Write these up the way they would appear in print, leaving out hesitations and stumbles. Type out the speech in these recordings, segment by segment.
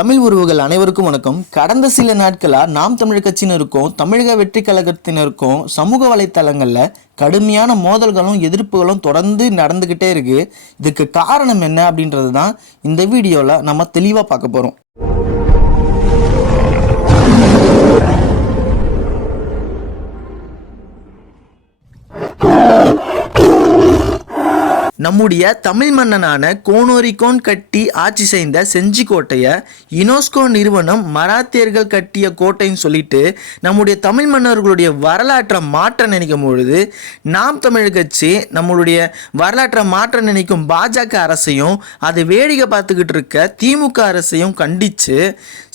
தமிழ் உறவுகள் அனைவருக்கும் வணக்கம். கடந்த சில நாட்களா நாம் தமிழர் கட்சியினருக்கும் தமிழக வெற்றி கழகத்தினருக்கும் சமூக வலைத்தளங்களில் கடுமையான மோதல்களும் எதிர்ப்புகளும் தொடர்ந்து நடந்துக்கிட்டே இருக்கு. இதுக்கு காரணம் என்ன அப்படின்றது தான் இந்த வீடியோவில் நம்ம தெளிவாக பார்க்க போகிறோம். நம்முடைய தமிழ் மன்னனான கோனோரிகோன் கட்டி ஆட்சி செய்த செஞ்சிக்கோட்டையை யுனெஸ்கோ நிறுவனம் மராத்தியர்கள் கட்டிய கோட்டைன்னு சொல்லிட்டு நம்முடைய தமிழ் மன்னர்களுடைய வரலாற்றை மாற்ற நினைக்கும் பொழுது நாம் தமிழர் கட்சி நம்மளுடைய வரலாற்றை மாற்ற நினைக்கும் பாஜக அரசையும் அதை வேடிக்கை பார்த்துக்கிட்டு இருக்க திமுக அரசையும் கண்டித்து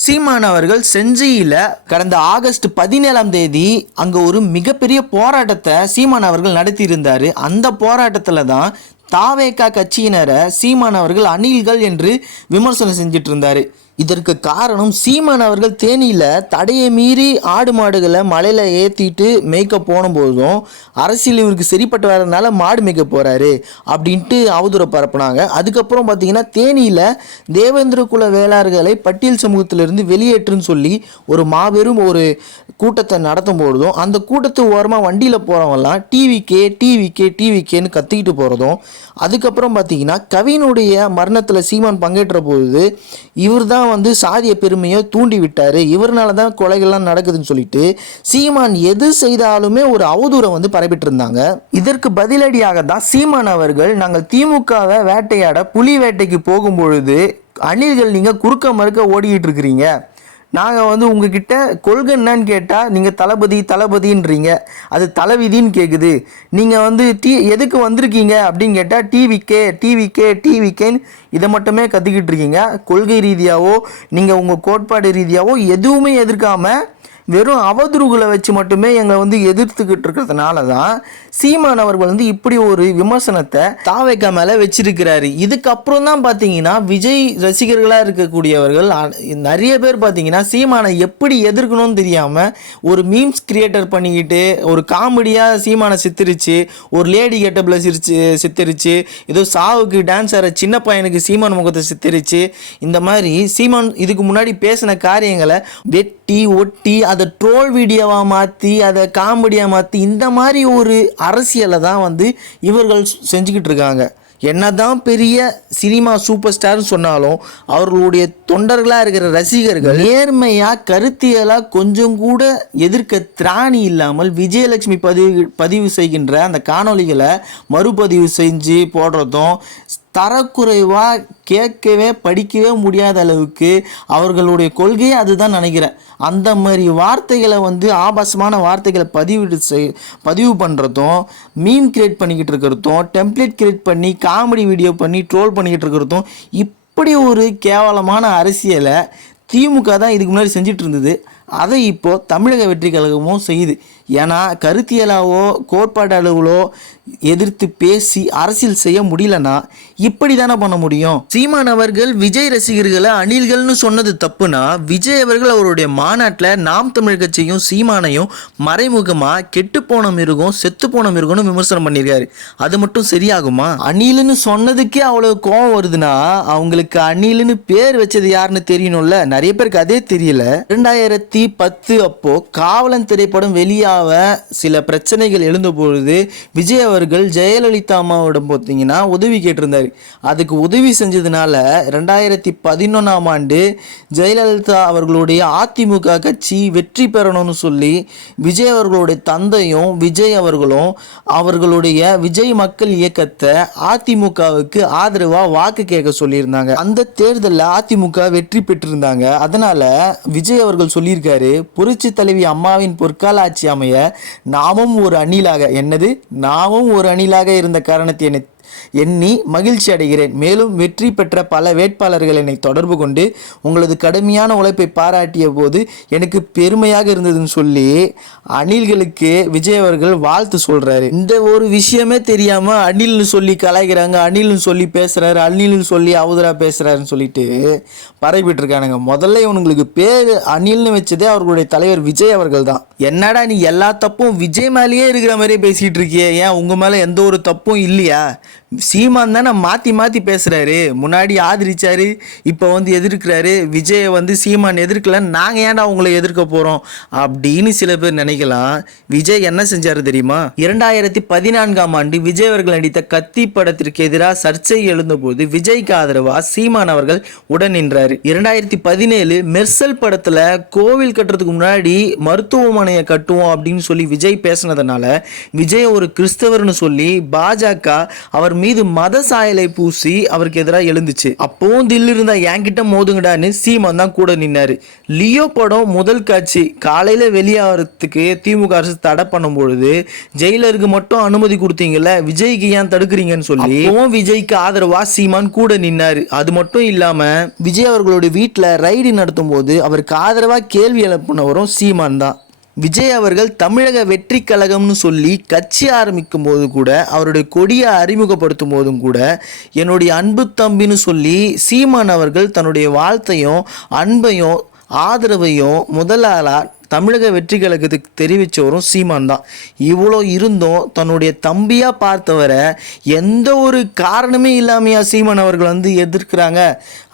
சீமான் அவர்கள் செஞ்சியில் கடந்த ஆகஸ்ட் 17 அங்கே ஒரு மிகப்பெரிய போராட்டத்தை சீமான் அவர்கள் நடத்தியிருந்தார். அந்த போராட்டத்தில் தான் தாவேகா கட்சியினரை சீமான் அவர்கள் அணில்கள் என்று விமர்சனம் செஞ்சிட்டு இருந்தாரு. இதற்கு காரணம் சீமான் அவர்கள் தேனியில் தடையை மீறி ஆடு மாடுகளை மலையில் ஏற்றிட்டு மேய்க்க போனும்போதும் அரசியல் இவருக்கு சரிப்பட்டு வரதுனால மாடு மேய்க்க போகிறாரு அப்படின்ட்டு அவதூறை பரப்புனாங்க. அதுக்கப்புறம் பார்த்தீங்கன்னா தேனியில் தேவேந்திர குல வேளார்களை பட்டியல் சமூகத்திலிருந்து வெளியேற்றுன்னு சொல்லி ஒரு மாபெரும் ஒரு கூட்டத்தை நடத்தும் பொழுதும் அந்த கூட்டத்து ஓரமாக வண்டியில் போகிறவங்கலாம் டிவிக்கேன்னு கத்திக்கிட்டு போகிறதும், அதுக்கப்புறம் பார்த்தீங்கன்னா கவினுடைய மரணத்தில் சீமான் பங்கேற்ற போது இவர் தான் சாதிய பெருமையை தூண்டி விட்டாரு, இவர்னால தான் கொலைகள்லாம் நடக்குதுன்னு சொல்லிட்டு சீமான் எது செய்தாலுமே ஒரு அவதூறை பரப்பிட்டு இருந்தாங்க. இதற்கு பதிலடியாக தான் சீமான் அவர்கள் நாங்கள் திமுகவை வேட்டையாட புலி வேட்டைக்கு போகும்பொழுது அணில்கள் நீங்கள் குறுக்க மறுக்க ஓடிக்கிட்டு இருக்கிறீங்க, நாங்கள் உங்ககிட்ட கொள்கை என்னன்னு கேட்டால் நீங்கள் தளபதின்றீங்க, அது தலைவிதின்னு கேட்குது, நீங்கள் எதுக்கு வந்திருக்கீங்க அப்படின்னு கேட்டால் டிவிக்கேன்னு இதை மட்டுமே கற்றுக்கிட்டு இருக்கீங்க. கொள்கை ரீதியாவோ நீங்கள் உங்கள் கோட்பாடு ரீதியாவோ எதுவுமே எதிர்க்காமல் வெறும் அவதூறுகளை வச்சு மட்டுமே எங்களை எதிர்த்துக்கிட்டு இருக்கிறதுனால தான் சீமான் அவர்கள் இப்படி ஒரு விமர்சனத்தை தாவேகா மேலே வச்சிருக்கிறாரு. இதுக்கப்புறம் தான் பார்த்தீங்கன்னா விஜய் ரசிகர்களாக இருக்கக்கூடியவர்கள் நிறைய பேர் பார்த்தீங்கன்னா சீமானை எப்படி எதிர்க்கணும்னு தெரியாமல் ஒரு மீம்ஸ் கிரியேட்டர் பண்ணிக்கிட்டு ஒரு காமெடியாக சீமானை சித்தரிச்சு ஒரு லேடி கெட்டப்பில் சித்தரிச்சு ஏதோ சாவுக்கு டான்ஸ் ஆகிற சின்ன பையனுக்கு சீமான் முகத்தை சித்தரிச்சு இந்த மாதிரி சீமான் இதுக்கு முன்னாடி பேசின காரியங்களை வெட்டி ஒட்டி அதை ட்ரோல் வீடியோவாக மாற்றி அதை காமெடியாக மாற்றி இந்த மாதிரி ஒரு அரசியலை தான் இவர்கள் செஞ்சுக்கிட்டு இருக்காங்க. என்னதான் பெரிய சினிமா சூப்பர் ஸ்டார்னு சொன்னாலும் அவர்களுடைய தொண்டர்களாக இருக்கிற ரசிகர்கள் நேர்மையாக கருத்தியலாக கொஞ்சம் கூட எதிர்க்க திராணி இல்லாமல் விஜயலட்சுமி பதிவு செய்கின்ற அந்த காணொளிகளை மறுபதிவு செஞ்சு போடுறதும் தரக்குறைவாக கேட்கவே படிக்கவே முடியாத அளவுக்கு அவர்களுடைய கொள்கையே அதுதான் நினைக்கிறேன். அந்த மாதிரி வார்த்தைகளை ஆபாசமான வார்த்தைகளை பதிவு பண்ணுறதும் மீம் கிரியேட் பண்ணிக்கிட்டு இருக்கிறதும் டெம்ப்ளேட் கிரியேட் பண்ணி காமெடி வீடியோ பண்ணி ட்ரோல் பண்ணிக்கிட்டு இருக்கிறதும் இப்படி ஒரு கேவலமான அரசியலை திமுக தான் இதுக்கு முன்னாடி செஞ்சிட்டு இருந்தது. அதை இப்போது தமிழக வெற்றி கழகமும் செய்யுது. ஏன்னா கருத்தியலாவோ கோட்பாடு அளவுகளோ எதிர்த்து பேசி அரசியல் செய்ய முடியலன்னா இப்படி தானே பண்ண முடியும். சீமான் அவர்கள் விஜய் ரசிகர்களை அணில்கள்னு சொன்னது தப்புனா விஜய் அவர்கள் அவருடைய மாநாட்டில் நாம் தமிழ் கட்சியும் சீமானையும் மறைமுகமாக கெட்டுப்போன மிருகம் செத்துப்போன மிருகம்னு விமர்சனம் பண்ணியிருக்காரு. அது மட்டும் சரியாகுமா? அணில்னு சொன்னதுக்கே அவ்வளவு கோபம் வருதுன்னா அவங்களுக்கு அணில்னு பேர் வச்சது யாருன்னு தெரியணும்ல. நிறைய பேருக்கு அதே தெரியல. 2010 அப்போ காவலன் திரைப்படம் வெளியாக சில பிரச்சனைகள் எழுந்த பொழுது விஜய் அவர்கள் ஜெயலலிதா அம்மாவிடம் பார்த்தீங்கன்னா உதவி கேட்டிருந்தார். அதுக்கு உதவி செஞ்சதுனால 2011 ஆண்டு ஜெயலலிதா அவர்களுடைய அதிமுக கட்சி வெற்றி பெறணும்னு சொல்லி விஜய் அவர்களுடைய தந்தையும் விஜய் அவர்களும் அவர்களுடைய விஜய் மக்கள் இயக்கத்தை அதிமுகவுக்கு ஆதரவாக வாக்கு கேட்க சொல்லியிருந்தாங்க. அந்த தேர்தலில் அதிமுக வெற்றி பெற்றிருந்தாங்க. அதனால விஜய் அவர்கள் சொல்லியிருக்காரு, புரட்சி தலைவி அம்மாவின் பொற்கால ஆட்சி அமைய நாமும் ஒரு அணிலாக இருந்த காரணத்தை எண்ணி மகிழ்ச்சி அடைகிறேன். மேலும் வெற்றி பெற்ற பல வேட்பாளர்கள் என்னை தொடர்பு கொண்டு உங்களது கடுமையான உழைப்பை பாராட்டிய போது எனக்கு பெருமையாக இருந்ததுன்னு சொல்லி அணில்களுக்கு விஜய் அவர்கள் வாழ்த்து சொல்றாரு. இந்த ஒரு விஷயமே தெரியாம அணில்னு சொல்லி கலாய்க்கிறாங்க, அணில்னு சொல்லி பேசுறாரு, அணில்னு சொல்லி அவதூறா பேசுறாருன்னு சொல்லிட்டு பரப்பிட்டு இருக்கானுங்க. முதல்ல இவங்களுக்கு பேர் அணில்னு வச்சதே அவர்களுடைய தலைவர் விஜய் அவர்கள் தான். என்னடா நீ எல்லா தப்பும் விஜய் மேலேயே இருக்கிற மாதிரியே பேசிட்டு இருக்கிய, ஏன் உங்க மேல எந்த ஒரு தப்பும் இல்லையா? சீமான் தானே மாற்றி மாற்றி பேசுகிறாரு. முன்னாடி ஆதரிச்சாரு, இப்போ வந்து எதிர்க்கிறாரு. விஜயை வந்து சீமான் எதிர்க்கல, நாங்கள் ஏன்டா உங்களை எதிர்க்க போகிறோம் அப்படின்னு சில பேர் நினைக்கலாம். விஜய் என்ன செஞ்சார் தெரியுமா? 2014ஆம் ஆண்டு விஜய் அவர்கள் நடித்த கத்தி படத்திற்கு எதிராக சர்ச்சை எழுந்தபோது விஜய்க்கு ஆதரவாக சீமான் அவர்கள் உடன் நின்றார். 2017 மெர்சல் படத்தில் கோவில் கட்டுறதுக்கு முன்னாடி மருத்துவமனையை கட்டுவோம் அப்படின்னு சொல்லி விஜய் பேசினதுனால விஜய் ஒரு கிறிஸ்தவர்னு சொல்லி பாஜக அவர் மீது மத சாயலை பூசி அவருக்கு எதிராக எழுந்துச்சு. அப்பவும் தில் இருந்தா என்கிட்ட மோதுங்கடான்னு சீமான் தான் கூட நின்னாரு. லியோ படம் முதல் காட்சி காலையில வெளியாகிறதுக்கு திமுக அரசு தடை பண்ணும் பொழுது ஜெயிலருக்கு மட்டும் அனுமதி கொடுத்தீங்கல்ல, விஜய்க்கு ஏன் தடுக்கிறீங்கன்னு சொல்லி விஜய்க்கு ஆதரவா சீமான் கூட நின்னாரு. அது மட்டும் இல்லாம விஜய் அவர்களுடைய வீட்டில் ரைடு நடத்தும் போது அவருக்கு ஆதரவா கேள்வி எழுப்பினவரும் சீமான் தான். விஜய் அவர்கள் தமிழக வெற்றி கழகம்னு சொல்லி கட்சி ஆரம்பிக்கும் போது கூட, அவருடைய கொடியை அறிமுகப்படுத்தும் போதும் கூட என்னுடைய அன்பு தம்பின்னு சொல்லி சீமான் அவர்கள் தன்னுடைய வாழ்த்தையும் அன்பையும் ஆதரவையும் முதலாளர் தமிழக வெற்றி கழகத்துக்கு தெரிவித்தவரும் சீமான் தான். இவ்வளோ இருந்தும் தன்னுடைய தம்பியாக பார்த்தவரை எந்த ஒரு காரணமே இல்லாமையா சீமான் அவர்கள் வந்து எதிர்க்கிறாங்க?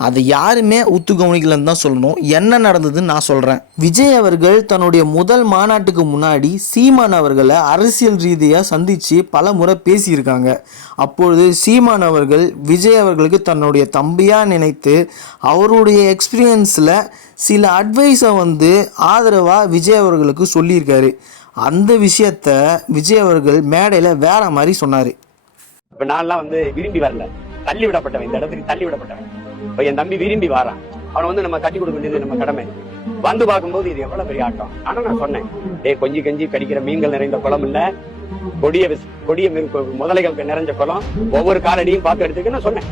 அதை யாருமே ஒத்து கவனிக்கலன்னு தான் சொல்லணும். என்ன நடந்ததுன்னு நான் சொல்கிறேன். விஜய் அவர்கள் தன்னுடைய முதல் மாநாட்டுக்கு முன்னாடி சீமான் அவர்களை அரசியல் ரீதியாக சந்தித்து பல முறை பேசியிருக்காங்க. அப்பொழுது சீமான் அவர்கள் விஜய் அவர்களுக்கு தன்னுடைய தம்பியாக நினைத்து அவருடைய எக்ஸ்பீரியன்ஸில் சில அட்வைஸை வந்து ஆதரவாக விஜய் அவர்களுக்கு சொல்லியிருக்காரு. அந்த விஷயத்த விஜய் அவர்கள் மேடையில் வேற மாதிரி சொன்னார். இப்போ நான்லாம் வந்து விரும்பி வரல, தள்ளி விடப்பட்டவன், இந்த இடத்துக்கு தள்ளி விடப்பட்டவன். இப்போ என் தம்பி விரும்பி வாரான், அவனை வந்து நம்ம கட்டி கொடுக்க வேண்டியது நம்ம கடமை. வந்து பார்க்கும்போது இது எவ்வளவு பெரிய ஆட்டம். ஆனா நான் சொன்னேன், கொஞ்சி கஞ்சி கடிக்கிற மீன்கள் நிறைந்த குளம் இல்ல, கொடிய முதலைகள் நிறைஞ்ச குளம், ஒவ்வொரு காலடியும் பார்த்து எடுத்துக்க நான் சொன்னேன்.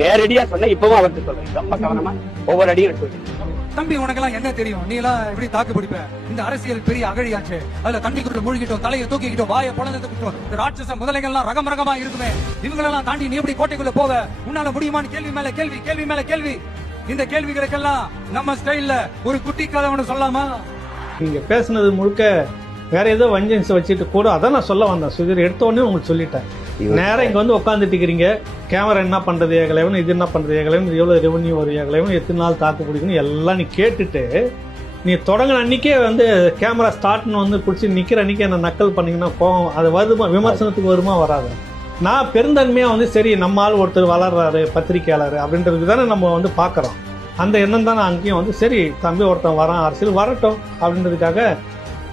நேரடியா சொன்ன, இப்பவும் அவருக்கு சொல்றேன், ரொம்ப கவனமா ஒவ்வொரு அடியும் எடுத்து. தம்பி உனக்கெல்லாம் என்ன தெரியும்? நீ எல்லாம் எப்படி தாக்கு பிடிப்ப? இந்த அரசியல் பெரிய அகழியாச்சு, அதுல தண்ணிக்குள்ள மூழ்கிட்டோம், தலையை தூக்கிக்கிட்டோம், வாயை பொழந்துக்கிட்டோம், இந்த ராட்சச முதலைகள்லாம் ரகம் ரகமா இருக்குமே, இவங்களெல்லாம் தாண்டி நீ எப்படி கோட்டைக்குள்ள போவ? உன்னால முடியுமான்னு கேள்வி மேல கேள்வி, கேள்வி மேல கேள்வி. இந்த கேள்விகளுக்கெல்லாம் நம்ம ஸ்டைல்ல ஒரு குட்டி கதை ஒன்று சொல்லாமா? நீங்க பேசுனது முழுக்க வேற ஏதோ வஞ்சன்ஸ் வச்சுட்டு கூட அதான் நான் சொல்ல வந்தேன். சுதீர் எடுத்தோடனே உங்களுக்கு சொல்லிட்டேன். நேரம் இங்க வந்து உட்காந்துட்டு இருக்கிறீங்க, கேமரா என்ன பண்றது ஏகலைவன், இது என்ன பண்றது ஏகலைவன், எவ்வளவு ரெவன்யூ வரும் ஏகலைவன், எத்தனை நாள் தாக்கு பிடிக்கணும் எல்லாம் நீ கேட்டுட்டு நீ தொடங்கின அன்னைக்கே வந்து கேமரா ஸ்டார்ட்னு வந்து பிடிச்சி நிக்கிற அன்னைக்கு என்ன நக்கல் பண்ணீங்கன்னா கோவம் அது வருமா? விமர்சனத்துக்கு வருமா? வராது. நான் பெருந்தன்மையா வந்து சரி நம்ம ஆள் ஒருத்தர் வளர்றாரு பத்திரிகையாளர் அப்படின்றதுக்கு தானே நம்ம வந்து பாக்குறோம். அந்த எண்ணம் தானே அங்கேயும் வந்து சரி தம்பி ஒருத்தன் வரான், அரசியல் வரட்டும் அப்படின்றதுக்காக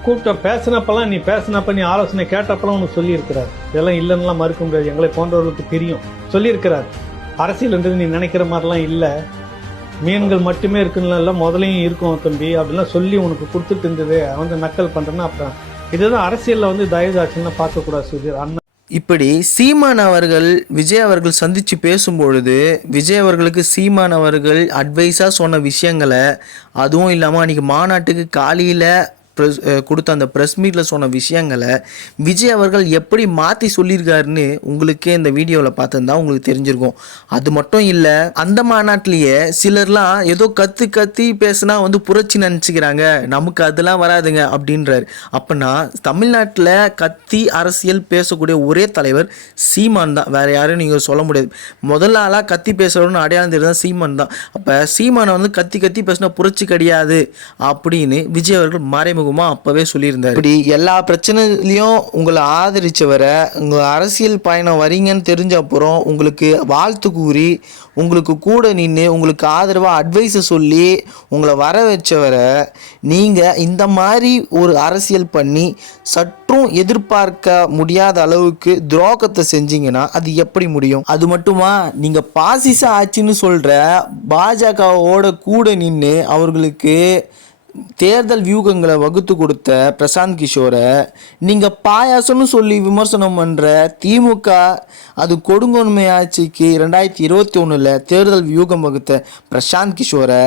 கூப்பிட்ட. பேசினப்பெல்லாம் நீ பேசினப்ப நீ ஆலோசனை கேட்டப்பெல்லாம் உனக்கு சொல்லியிருக்கிறார். இதெல்லாம் இல்லைன்னுலாம் மறுக்க முடியாது, எங்களை போன்றவர்களுக்கு தெரியும், சொல்லியிருக்கிறார். அரசியல்ன்றது நீ நினைக்கிற மாதிரிலாம் இல்லை, மீன்கள் மட்டுமே இருக்குன்னு இல்லை, முதலையும் இருக்கும் தம்பி அப்படிலாம் சொல்லி உனக்கு கொடுத்துட்டு இருந்தது. வந்து நக்கல் பண்ணுறேன்னா அப்புறம் இதுதான் அரசியலில் வந்து தயவுதாட்சின்னா பார்க்கக்கூடாது சுதீர். அண்ணா இப்படி சீமான் அவர்கள் விஜய் அவர்கள் சந்தித்து பேசும்பொழுது விஜய் அவர்களுக்கு சீமான் அவர்கள் அட்வைஸாக சொன்ன விஷயங்களை, அதுவும் இல்லாமல் அன்றைக்கி மாநாட்டுக்கு காலையில் கொடுத்த அந்த ப்ரெஸ் மீட்டில் சொன்ன விஷயங்களை விஜய் அவர்கள் எப்படி மாற்றி சொல்லியிருக்காருன்னு உங்களுக்கே இந்த வீடியோவில் பார்த்துருந்தா உங்களுக்கு தெரிஞ்சிருக்கும். அது மட்டும் இல்லை, அந்த மாநாட்டிலேயே சிலர்லாம் ஏதோ கத்தி பேசுனா வந்து புரட்சி நினச்சிக்கிறாங்க, நமக்கு அதெல்லாம் வராதுங்க அப்படின்றாரு. அப்போனா தமிழ்நாட்டில் கத்தி அரசியல் பேசக்கூடிய ஒரே தலைவர் சீமான் தான், வேறு யாரும் நீங்கள் சொல்ல முடியாது. முதல் ஆளாக கத்தி பேசுகிறவன்னு அடையாளம் தெரியுதான் சீமான் தான். அப்போ சீமானை வந்து கத்தி பேசினா புரட்சி கிடையாது அப்படின்னு விஜய் அவர்கள் மறைமுக அப்பவே சொல்லியிருந்தார். இப்படி எல்லா பிரச்சனையிலையும் உங்களை ஆதரிச்சவரை, உங்க அரசியல் பயணம் வரீங்கன்னு தெரிஞ்ச அப்புறம் உங்களுக்கு வாழ்த்து கூறி உங்களுக்கு கூட நின்று உங்களுக்கு ஆதரவாக அட்வைஸை சொல்லி உங்களை வர வச்சவரை நீங்கள் இந்த மாதிரி ஒரு அரசியல் பண்ணி சற்றும் எதிர்பார்க்க முடியாத அளவுக்கு துரோகத்தை செஞ்சீங்கன்னா அது எப்படி முடியும்? அது மட்டுமா, நீங்கள் பாசிச ஆட்சின்னு சொல்கிற பாஜகவோட கூட நின்று அவர்களுக்கு தேர்தல் வியூகங்களை வகுத்து கொடுத்த பிரசாந்த் கிஷோரை நீங்கள் பாயாசம்னு சொல்லி விமர்சனம் பண்ணுற திமுக, அது கொடுங்கோன்மை ஆட்சிக்கு 2021 தேர்தல் வியூகம் வகுத்த பிரசாந்த் கிஷோரை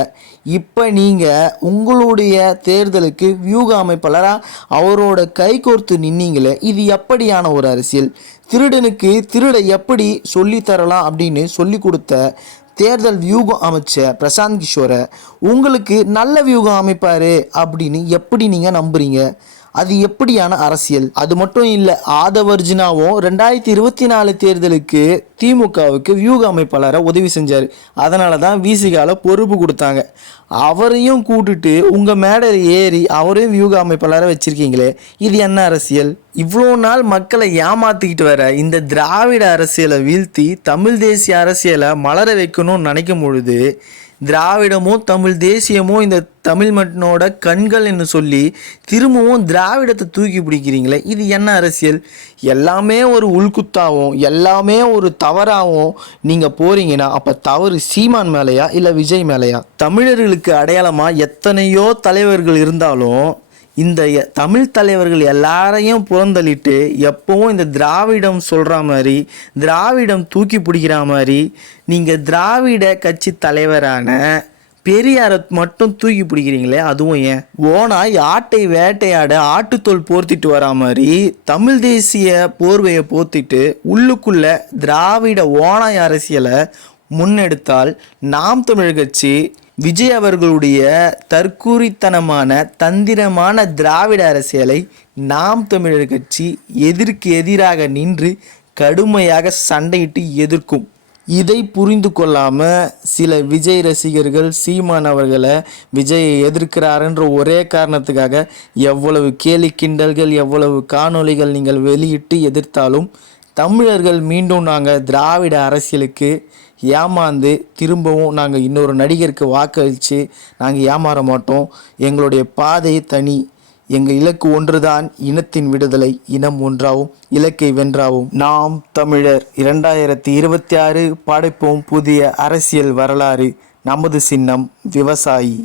இப்போ நீங்கள் உங்களுடைய தேர்தலுக்கு வியூக அமைப்பாளராக அவரோட கைகோர்த்து நின்னீங்களே, இது எப்படியான ஒரு அரசியல்? திருடனுக்கு திருட எப்படி சொல்லித்தரலாம் அப்படின்னு சொல்லி கொடுத்த தேர்தல் வியூகம் அமைச்ச பிரசாந்த் கிஷோரை உங்களுக்கு நல்ல வியூகம் அமைப்பார் அப்படின்னு எப்படி நீங்கள் நம்புறீங்க? அது எப்படியான அரசியல்? அது மட்டும் இல்லை, ஆதவர்ஜுனாவும் 2024 தேர்தலுக்கு திமுகவுக்கு வியூக அமைப்பாளரை உதவி செஞ்சார். அதனால தான் விசிகால பொறுப்பு கொடுத்தாங்க. அவரையும் கூட்டுட்டு உங்கள் மேடையில் ஏறி அவரையும் வியூக அமைப்பாளரை வச்சுருக்கீங்களே, இது என்ன அரசியல்? இவ்வளோ நாள் மக்களை ஏமாற்றிக்கிட்டு வர இந்த திராவிட அரசியலை வீழ்த்தி தமிழ் தேசிய அரசியலை மலர வைக்கணும்னு நினைக்கும் பொழுது திராவிடமும் தமிழ் தேசியமும் இந்த தமிழ் மண்ணோட கண்கள் என்று சொல்லி திரும்பவும் திராவிடத்தை தூக்கி பிடிக்கிறீங்களே, இது என்ன அரசியல்? எல்லாமே ஒரு உள்குத்தாவும் எல்லாமே ஒரு தவறாகவும் நீங்கள் போகிறீங்கன்னா அப்போ தவறு சீமான் மேலேயா இல்லை விஜய் மேலேயா? தமிழர்களுக்கு அடையாளமாக எத்தனையோ தலைவர்கள் இருந்தாலும் இந்த தமிழ் தலைவர்கள் எல்லாரையும் புறந்தள்ளிட்டு எப்பவும் இந்த திராவிடம் சொல்கிற மாதிரி திராவிடம் தூக்கி பிடிக்கிற மாதிரி நீங்கள் திராவிட கட்சி தலைவரான பெரியாரை மட்டும் தூக்கி பிடிக்கிறீங்களே, அதுவும் ஏன்? ஓனாய் ஆட்டை வேட்டையாட ஆட்டுத்தோல் போர்த்திட்டு வரா மாதிரி தமிழ் தேசிய போர்வையை போர்த்திட்டு உள்ளுக்குள்ள திராவிட ஓனாய் அரசியலை முன்னெடுத்தால் நாம் தமிழர் கட்சி விஜய் அவர்களுடைய தற்கூரித்தனமான தந்திரமான திராவிட அரசியலை நாம் தமிழர் கட்சி எதிர்க்கு எதிராக நின்று கடுமையாக சண்டையிட்டு எதிர்க்கும். இதை புரிந்து கொள்ளாமல் சில விஜய் ரசிகர்கள் சீமான் அவர்களை விஜயை எதிர்க்கிறாருன்ற ஒரே காரணத்துக்காக எவ்வளவு கேலி கிண்டல்கள் எவ்வளவு காணொளிகள் நீங்கள் வெளியிட்டு எதிர்த்தாலும் தமிழர்கள் மீண்டும் நாங்கள் திராவிட அரசியலுக்கு ஏமாந்து திரும்பவும் நாங்கள் இன்னொரு நடிகருக்கு வாக்களித்து நாங்கள் ஏமாற மாட்டோம். எங்களுடைய பாதை தனி. எங்கள் இலக்கு ஒன்றுதான், இனத்தின் விடுதலை. இனம் ஒன்றாவும் இலக்கை வென்றாவும். நாம் தமிழர் 2026 படைப்போம் புதிய அரசியல் வரலாறு. நமது சின்னம் விவசாயி.